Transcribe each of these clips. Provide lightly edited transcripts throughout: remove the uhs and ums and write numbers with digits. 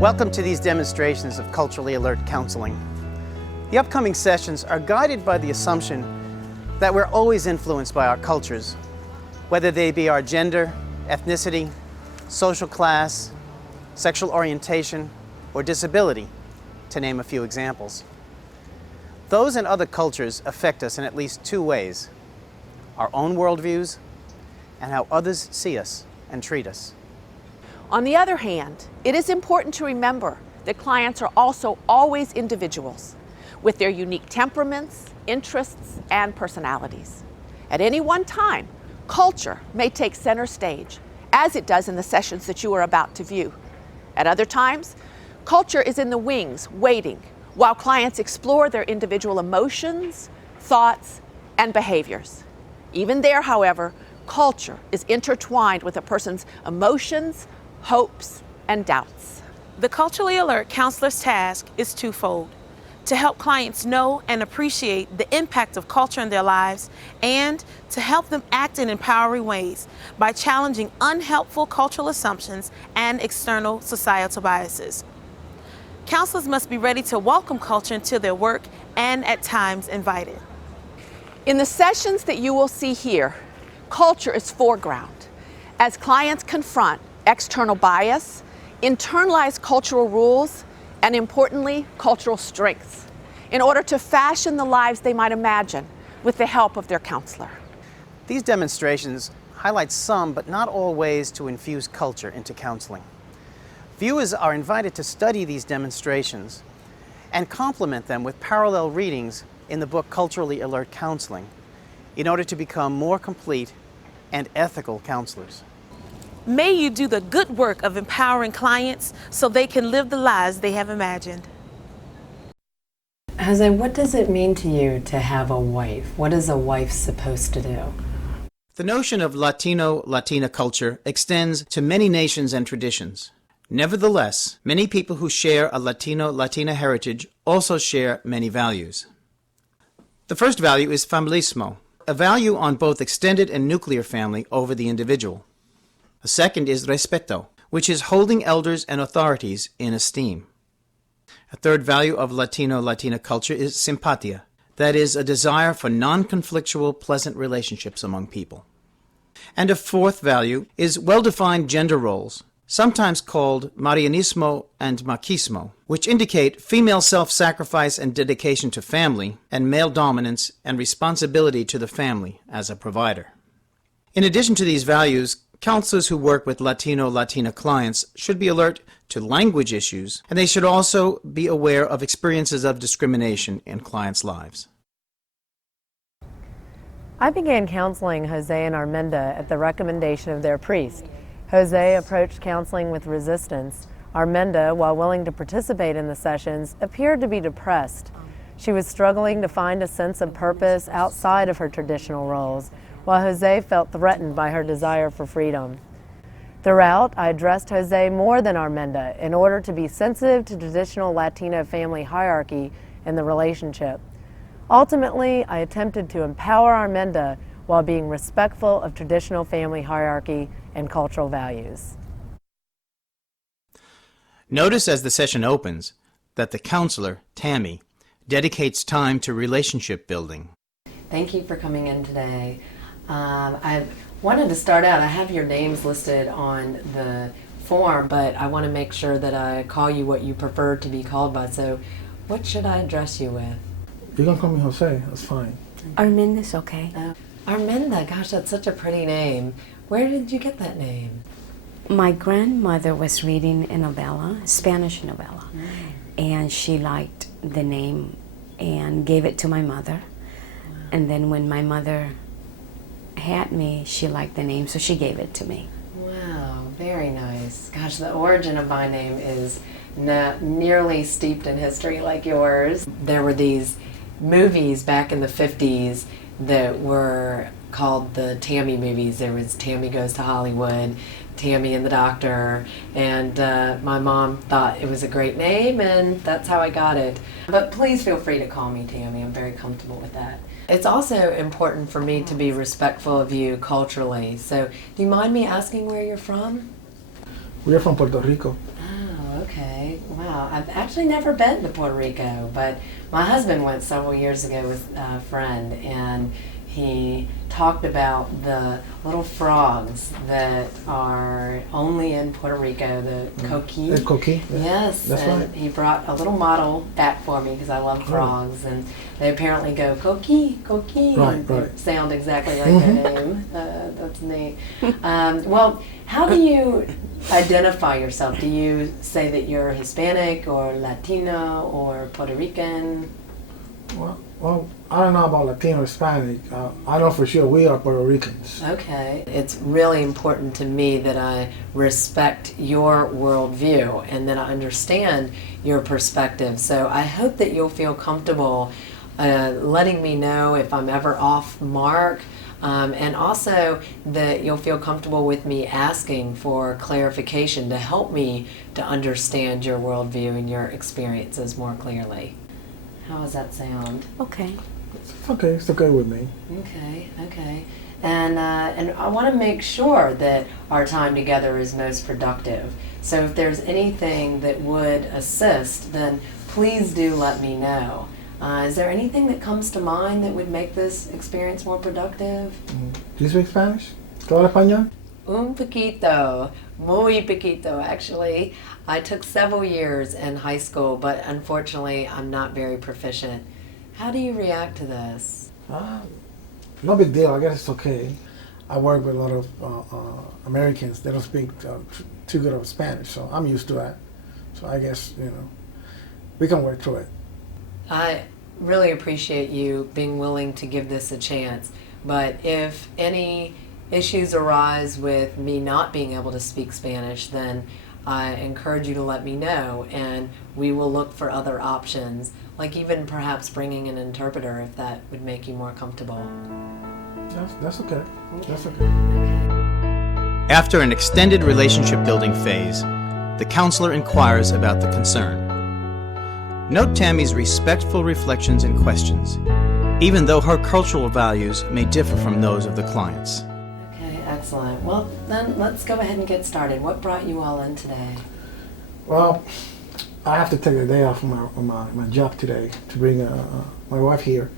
Welcome to these demonstrations of culturally alert counseling. The upcoming sessions are guided by the assumption that we're always influenced by our cultures, whether they be our gender, ethnicity, social class, sexual orientation, or disability, to name a few examples. Those and other cultures affect us in at least two ways: our own worldviews and how others see us and treat us. On the other hand, it is important to remember that clients are also always individuals with their unique temperaments, interests, and personalities. At any one time, culture may take center stage, as it does in the sessions that you are about to view. At other times, culture is in the wings, waiting, while clients explore their individual emotions, thoughts, and behaviors. Even there, however, culture is intertwined with a person's emotions, hopes, and doubts. The Culturally Alert Counselor's task is twofold: to help clients know and appreciate the impact of culture in their lives, and to help them act in empowering ways by challenging unhelpful cultural assumptions and external societal biases. Counselors must be ready to welcome culture into their work and at times invite it. In the sessions that you will see here, culture is foreground as clients confront external bias, internalized cultural rules, and importantly, cultural strengths, in order to fashion the lives they might imagine with the help of their counselor. These demonstrations highlight some, but not all, ways to infuse culture into counseling. Viewers are invited to study these demonstrations and complement them with parallel readings in the book Culturally Alert Counseling in order to become more complete and ethical counselors. May you do the good work of empowering clients so they can live the lives they have imagined. Jose, what does it mean to you to have a wife? What is a wife supposed to do? The notion of Latino, Latina culture extends to many nations and traditions. Nevertheless, many people who share a Latino, Latina heritage also share many values. The first value is familismo, a value on both extended and nuclear family over the individual. A second is respeto, which is holding elders and authorities in esteem. A third value of Latino-Latina culture is simpatia, that is, a desire for non-conflictual, pleasant relationships among people. And a fourth value is well-defined gender roles, sometimes called marianismo and machismo, which indicate female self-sacrifice and dedication to family, and male dominance and responsibility to the family as a provider. In addition to these values, counselors who work with Latino-Latina clients should be alert to language issues, and they should also be aware of experiences of discrimination in clients' lives. I began counseling Jose and Armenda at the recommendation of their priest. Jose approached counseling with resistance. Armenda, while willing to participate in the sessions, appeared to be depressed. She was struggling to find a sense of purpose outside of her traditional roles, while Jose felt threatened by her desire for freedom. Throughout, I addressed Jose more than Armenda in order to be sensitive to traditional Latino family hierarchy in the relationship. Ultimately, I attempted to empower Armenda while being respectful of traditional family hierarchy and cultural values. Notice as the session opens that the counselor, Tammy, dedicates time to relationship building. Thank you for coming in today. I wanted to start out, I have your names listed on the form, but I want to make sure that I call you what you prefer to be called by. So what should I address you with? You can call me Jose, that's fine. Armenda's okay. Armenda, gosh, that's such a pretty name. Where did you get that name? My grandmother was reading a novella, Spanish novella, and she liked the name and gave it to my mother. Wow. And then when my mother had me, she liked the name, so she gave it to me. Wow, very nice. Gosh, the origin of my name is not nearly steeped in history like yours. There were these movies back in the 50s that were called the Tammy movies. There was Tammy Goes to Hollywood, Tammy and the Doctor, and my mom thought it was a great name, and that's how I got it. But please feel free to call me Tammy. I'm very comfortable with that. It's also important for me to be respectful of you culturally. So do you mind me asking where you're from? We are from Puerto Rico. Oh, Okay, wow. I've actually never been to Puerto Rico, but my husband went several years ago with a friend, and he talked about the little frogs that are only in Puerto Rico, the coqui. The coqui? Yeah. Yes, That's and right. he brought a little model back for me because I love frogs, and they apparently go coqui, coqui, Right, and right. sound exactly like their name. That's neat. Well, how do you identify yourself? Do you say that you're Hispanic or Latino or Puerto Rican? Well, I don't know about Latino or Hispanic. I know for sure we are Puerto Ricans. Okay. It's really important to me that I respect your worldview and that I understand your perspective. So I hope that you'll feel comfortable letting me know if I'm ever off mark, and also that you'll feel comfortable with me asking for clarification to help me to understand your worldview and your experiences more clearly. How does that sound? Okay. It's okay with me. Okay. And I want to make sure that our time together is most productive. So if there's anything that would assist, then please do let me know. Is there anything that comes to mind that would make this experience more productive? Do you speak Spanish? ¿Tú hablas español? Un poquito, muy poquito actually. I took several years in high school, but unfortunately I'm not very proficient. How do you react to this? No big deal. I guess it's okay. I work with a lot of Americans. They don't speak too good of Spanish, so I'm used to that. So I guess, we can work through it. I really appreciate you being willing to give this a chance, but if any issues arise with me not being able to speak Spanish, then I encourage you to let me know, and we will look for other options, like even perhaps bringing an interpreter if that would make you more comfortable. That's okay. That's okay. After an extended relationship building phase, the counselor inquires about the concern. Note Tammy's respectful reflections and questions, even though her cultural values may differ from those of the clients. Okay, excellent. Well, then let's go ahead and get started. What brought you all in today? Well, I have to take a day off from my job today to bring my wife here.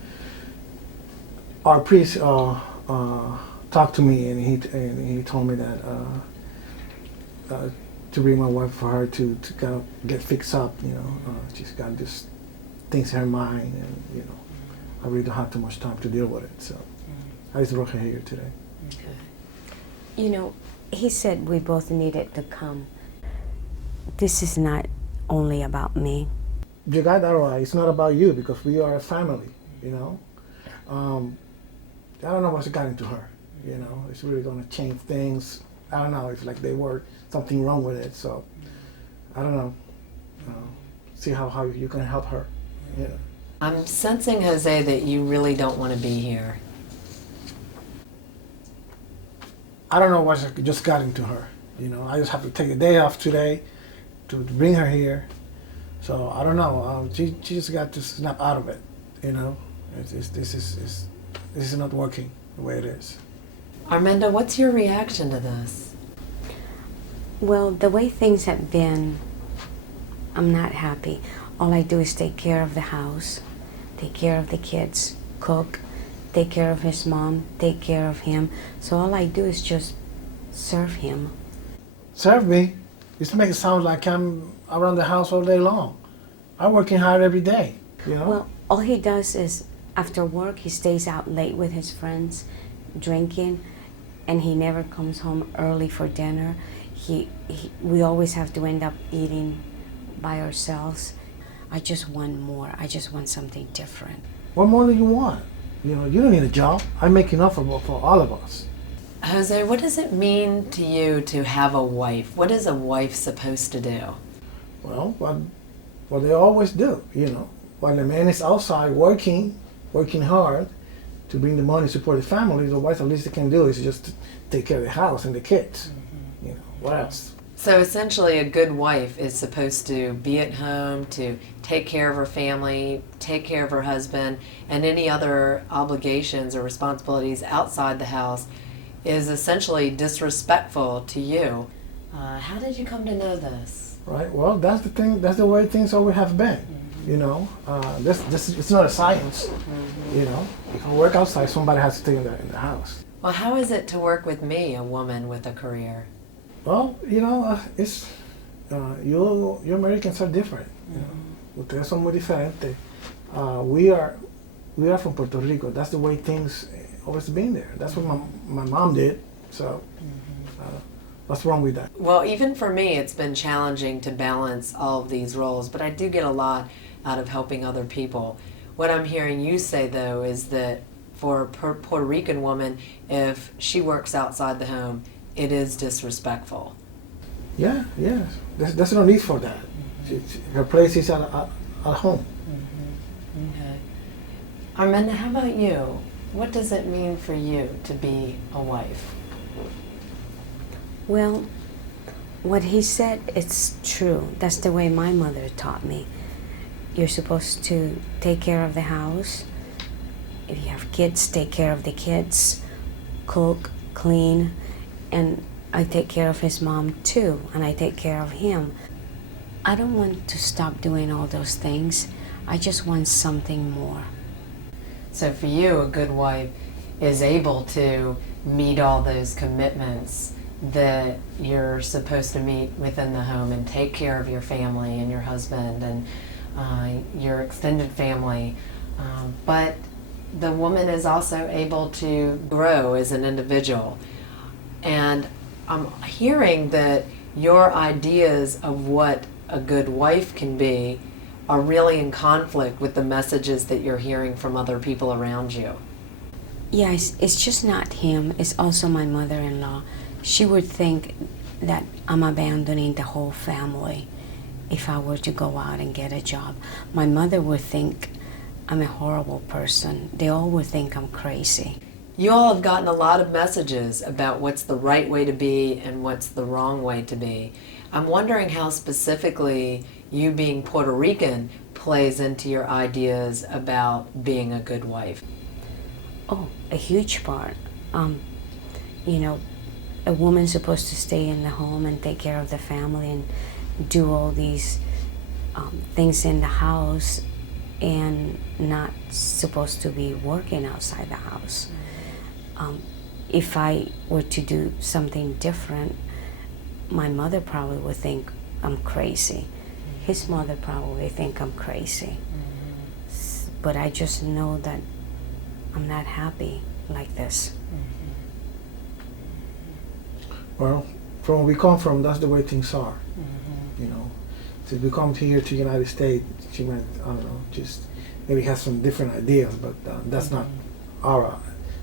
Our priest talked to me, and he told me that to bring my wife for her to kind of get fixed up. She's got just things in her mind, and I really don't have too much time to deal with it. So I just brought her here today. You know, he said we both needed to come. This is not only about me. You got that right. It's not about you because we are a family. I don't know what's got into her. It's really going to change things. I don't know if they were something wrong with it. So I don't know. See how you can help her. I'm sensing, Jose, that you really don't want to be here. I don't know what just got into her. I just have to take a day off today to bring her here. So I don't know. She just got to snap out of it. This is not working the way it is. Armando, what's your reaction to this? Well, the way things have been, I'm not happy. All I do is take care of the house, take care of the kids, cook, take care of his mom, take care of him. So all I do is just serve him. Serve me? Just make it sound like I'm around the house all day long. I'm working hard every day, Well, all he does is after work, he stays out late with his friends, drinking, and he never comes home early for dinner. We always have to end up eating by ourselves. I just want more. I just want something different. What more do you want? You don't need a job. I make enough for all of us. Jose, what does it mean to you to have a wife? What is a wife supposed to do? Well, what they always do, While the man is outside working hard to bring the money to support the family, the wife, at least they can do is just take care of the house and the kids. What else? So essentially a good wife is supposed to be at home, to take care of her family, take care of her husband, and any other obligations or responsibilities outside the house is essentially disrespectful to you. How did you come to know this? Right. Well, that's the thing. That's the way things always have been. You know, this it's not a science. You know, you can work outside. Somebody has to stay in the house. Well, how is it to work with me, a woman with a career? Well, you know, it's you Americans are different. You know, ustedes son muy diferentes. We are from Puerto Rico. That's the way things always been there. That's what my mom did. So, what's wrong with that? Well, even for me, it's been challenging to balance all of these roles, but I do get a lot out of helping other people. What I'm hearing you say, though, is that for a Puerto Rican woman, if she works outside the home, it is disrespectful. Yeah. There's no need for that. Her place is at home. Okay. Armenda, how about you? What does it mean for you to be a wife? Well, what he said, it's true. That's the way my mother taught me. You're supposed to take care of the house. If you have kids, take care of the kids, cook, clean, and I take care of his mom too, and I take care of him. I don't want to stop doing all those things. I just want something more. So for you, a good wife is able to meet all those commitments that you're supposed to meet within the home and take care of your family and your husband and your extended family. But the woman is also able to grow as an individual. And I'm hearing that your ideas of what a good wife can be are really in conflict with the messages that you're hearing from other people around you. Yes, it's just not him. It's also my mother-in-law. She would think that I'm abandoning the whole family if I were to go out and get a job. My mother would think I'm a horrible person. They all would think I'm crazy. You all have gotten a lot of messages about what's the right way to be and what's the wrong way to be. I'm wondering how specifically you being Puerto Rican plays into your ideas about being a good wife. Oh, a huge part. You know, a woman's supposed to stay in the home and take care of the family and do all these things in the house and not supposed to be working outside the house. If I were to do something different, my mother probably would think I'm crazy. His mother probably think I'm crazy. But I just know that I'm not happy like this. Well, from where we come from, that's the way things are. You know, so we come here to the United States, she might, I don't know, just maybe has some different ideas, but that's not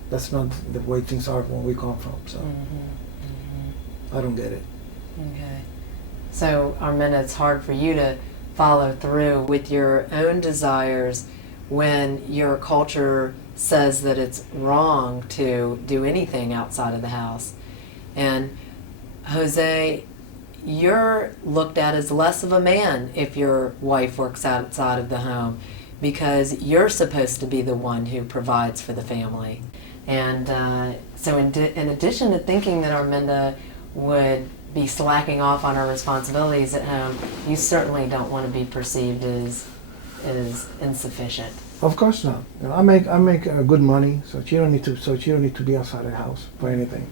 that's not the way things are when we come from. So I don't get it. Okay. So, Armenda, it's hard for you to follow through with your own desires when your culture says that it's wrong to do anything outside of the house. And Jose, you're looked at as less of a man if your wife works outside of the home because you're supposed to be the one who provides for the family. And so in addition to thinking that Armenda would be slacking off on her responsibilities at home, you certainly don't want to be perceived as insufficient. Of course not. You know, I make good money, so she don't need to be outside the house for anything.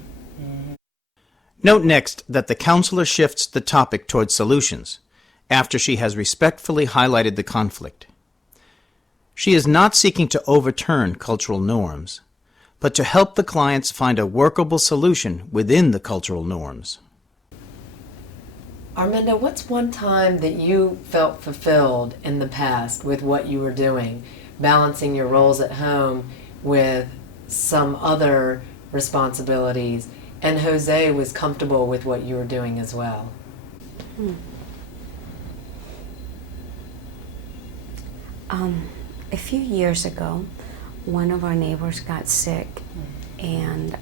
Note next that the counselor shifts the topic towards solutions after she has respectfully highlighted the conflict. She is not seeking to overturn cultural norms, but to help the clients find a workable solution within the cultural norms. Armenda, what's one time that you felt fulfilled in the past with what you were doing, balancing your roles at home with some other responsibilities, and Jose was comfortable with what you were doing as well? A few years ago, one of our neighbors got sick, and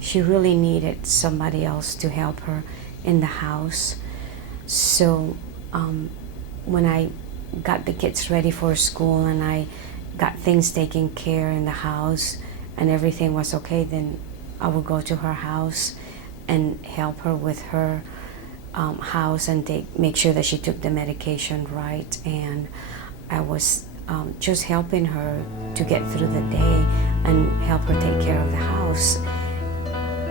she really needed somebody else to help her in the house. So when I got the kids ready for school and I got things taken care in the house and everything was okay, then I would go to her house and help her with her house and make sure that she took the medication right. And I was just helping her to get through the day and help her take care of the house.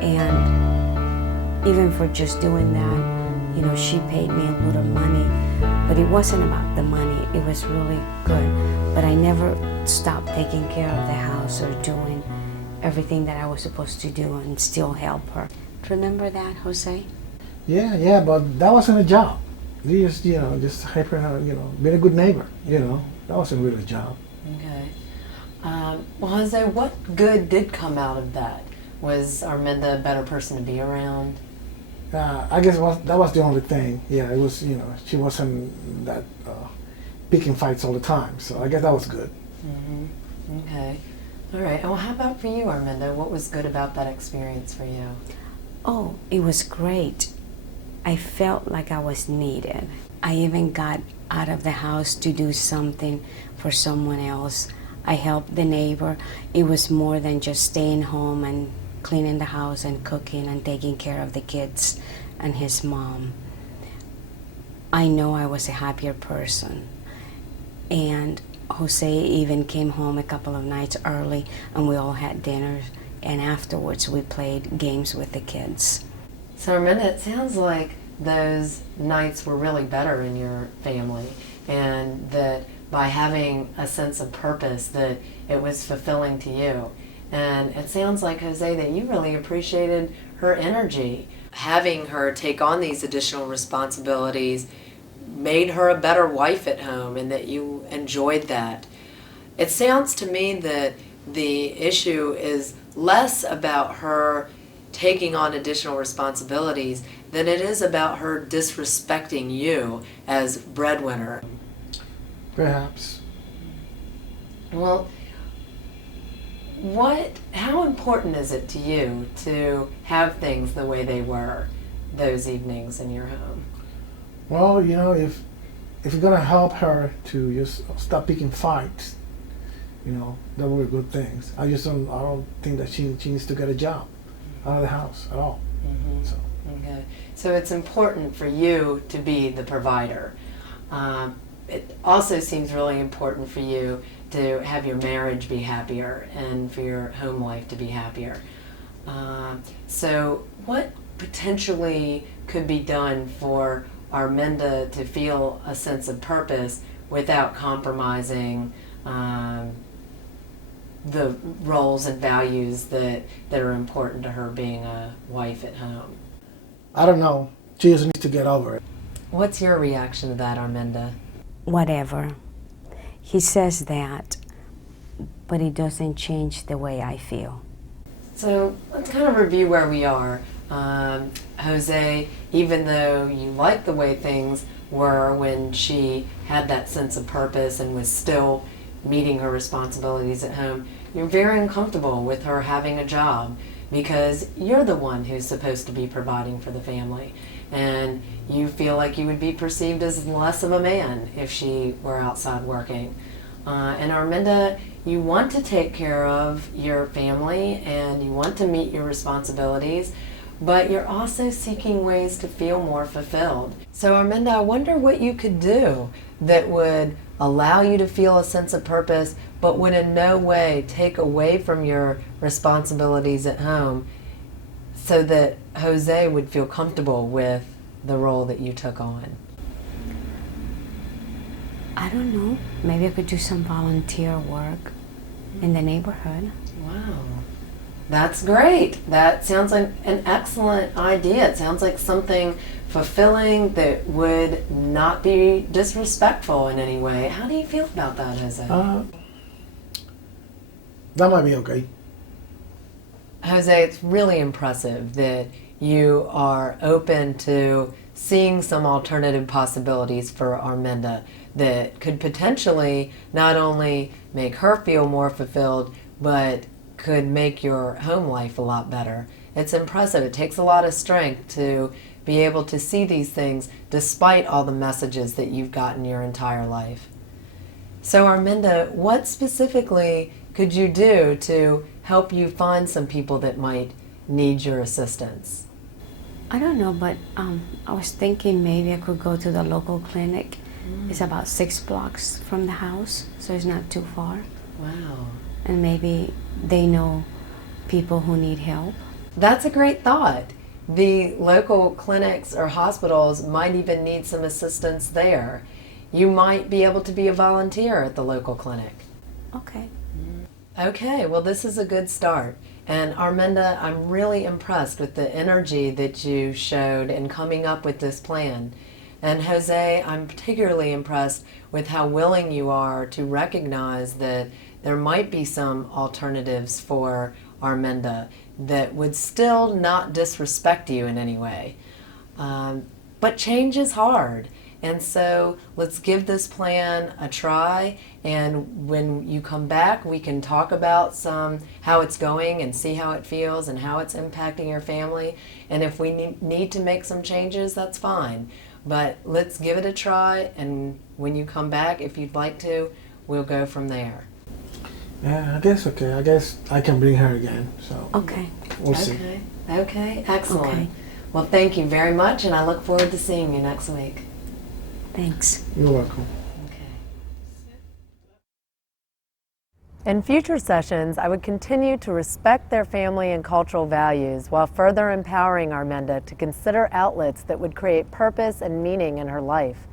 And even for just doing that, you know, she paid me a little money, but it wasn't about the money. It was really good. But I never stopped taking care of the house or doing everything that I was supposed to do and still help her. Remember that, Jose? Yeah, but that wasn't a job. You just, just helping her, being a good neighbor, That wasn't really a job. Okay. Well, Jose, what good did come out of that? Was Arminda a better person to be around? I guess that was the only thing. Yeah, it was, she wasn't that picking fights all the time. So I guess that was good. Mm-hmm. Okay. All right. Well, how about for you, Arminda? What was good about that experience for you? Oh, it was great. I felt like I was needed. I even got out of the house to do something for someone else. I helped the neighbor. It was more than just staying home and cleaning the house and cooking and taking care of the kids and his mom. I know I was a happier person. And Jose even came home a couple of nights early and we all had dinner, and afterwards we played games with the kids. So Arminda, it sounds like those nights were really better in your family, and that by having a sense of purpose that it was fulfilling to you. And it sounds like, Jose, that you really appreciated her energy. Having her take on these additional responsibilities made her a better wife at home, and that you enjoyed that. It sounds to me that the issue is less about her taking on additional responsibilities than it is about her disrespecting you as breadwinner. Perhaps. Well, how important is it to you to have things the way they were those evenings in your home? Well, if you're gonna help her to just stop picking fights, that were good things. I don't think that she needs to get a job out of the house at all. Mm-hmm. So. Okay. So it's important for you to be the provider. It also seems really important for you to have your marriage be happier and for your home life to be happier. So what potentially could be done for Arminda to feel a sense of purpose without compromising the roles and values that are important to her being a wife at home? I don't know. She just needs to get over it. What's your reaction to that, Arminda? Whatever. He says that, but it doesn't change the way I feel. So let's kind of review where we are. Jose, even though you liked the way things were when she had that sense of purpose and was still meeting her responsibilities at home, you're very uncomfortable with her having a job because you're the one who's supposed to be providing for the family. And you feel like you would be perceived as less of a man if she were outside working. And Arminda, you want to take care of your family and you want to meet your responsibilities, but you're also seeking ways to feel more fulfilled. So Arminda, I wonder what you could do that would allow you to feel a sense of purpose, but would in no way take away from your responsibilities at home, so that Jose would feel comfortable with the role that you took on. I don't know. Maybe I could do some volunteer work in the neighborhood. Wow. That's great. That sounds like an excellent idea. It sounds like something fulfilling that would not be disrespectful in any way. How do you feel about that, Jose? That might be okay. Jose, it's really impressive that you are open to seeing some alternative possibilities for Arminda that could potentially not only make her feel more fulfilled, but could make your home life a lot better. It's impressive. It takes a lot of strength to be able to see these things despite all the messages that you've gotten your entire life. So Arminda, what specifically could you do to help you find some people that might need your assistance? I don't know, but I was thinking maybe I could go to the local clinic. It's about 6 blocks from the house, so it's not too far. Wow. And maybe they know people who need help. That's a great thought. The local clinics or hospitals might even need some assistance there. You might be able to be a volunteer at the local clinic. Okay. Okay, well, this is a good start. And Arminda, I'm really impressed with the energy that you showed in coming up with this plan. And Jose, I'm particularly impressed with how willing you are to recognize that there might be some alternatives for Arminda that would still not disrespect you in any way. But change is hard. And so let's give this plan a try, and when you come back we can talk about how it's going and see how it feels and how it's impacting your family. And if we need to make some changes, that's fine. But let's give it a try, and when you come back, if you'd like to, we'll go from there. Yeah, I guess okay. I guess I can bring her again. So Okay. we'll see. Okay, excellent. Okay. Well, thank you very much, and I look forward to seeing you next week. Thanks. You're welcome. In future sessions, I would continue to respect their family and cultural values while further empowering Arminda to consider outlets that would create purpose and meaning in her life.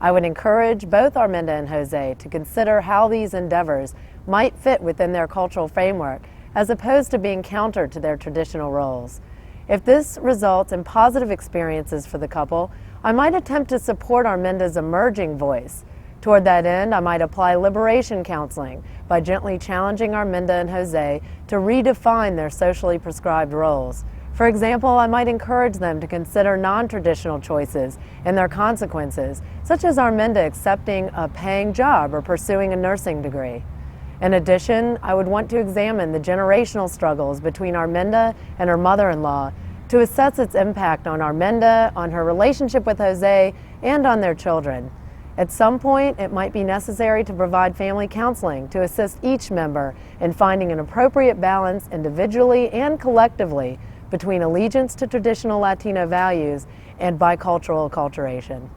I would encourage both Arminda and Jose to consider how these endeavors might fit within their cultural framework as opposed to being counter to their traditional roles. If this results in positive experiences for the couple, I might attempt to support Arminda's emerging voice. Toward that end, I might apply liberation counseling by gently challenging Arminda and Jose to redefine their socially prescribed roles. For example, I might encourage them to consider non-traditional choices and their consequences, such as Arminda accepting a paying job or pursuing a nursing degree. In addition, I would want to examine the generational struggles between Arminda and her mother-in-law to assess its impact on Arminda, on her relationship with Jose, and on their children. At some point, it might be necessary to provide family counseling to assist each member in finding an appropriate balance individually and collectively between allegiance to traditional Latino values and bicultural acculturation.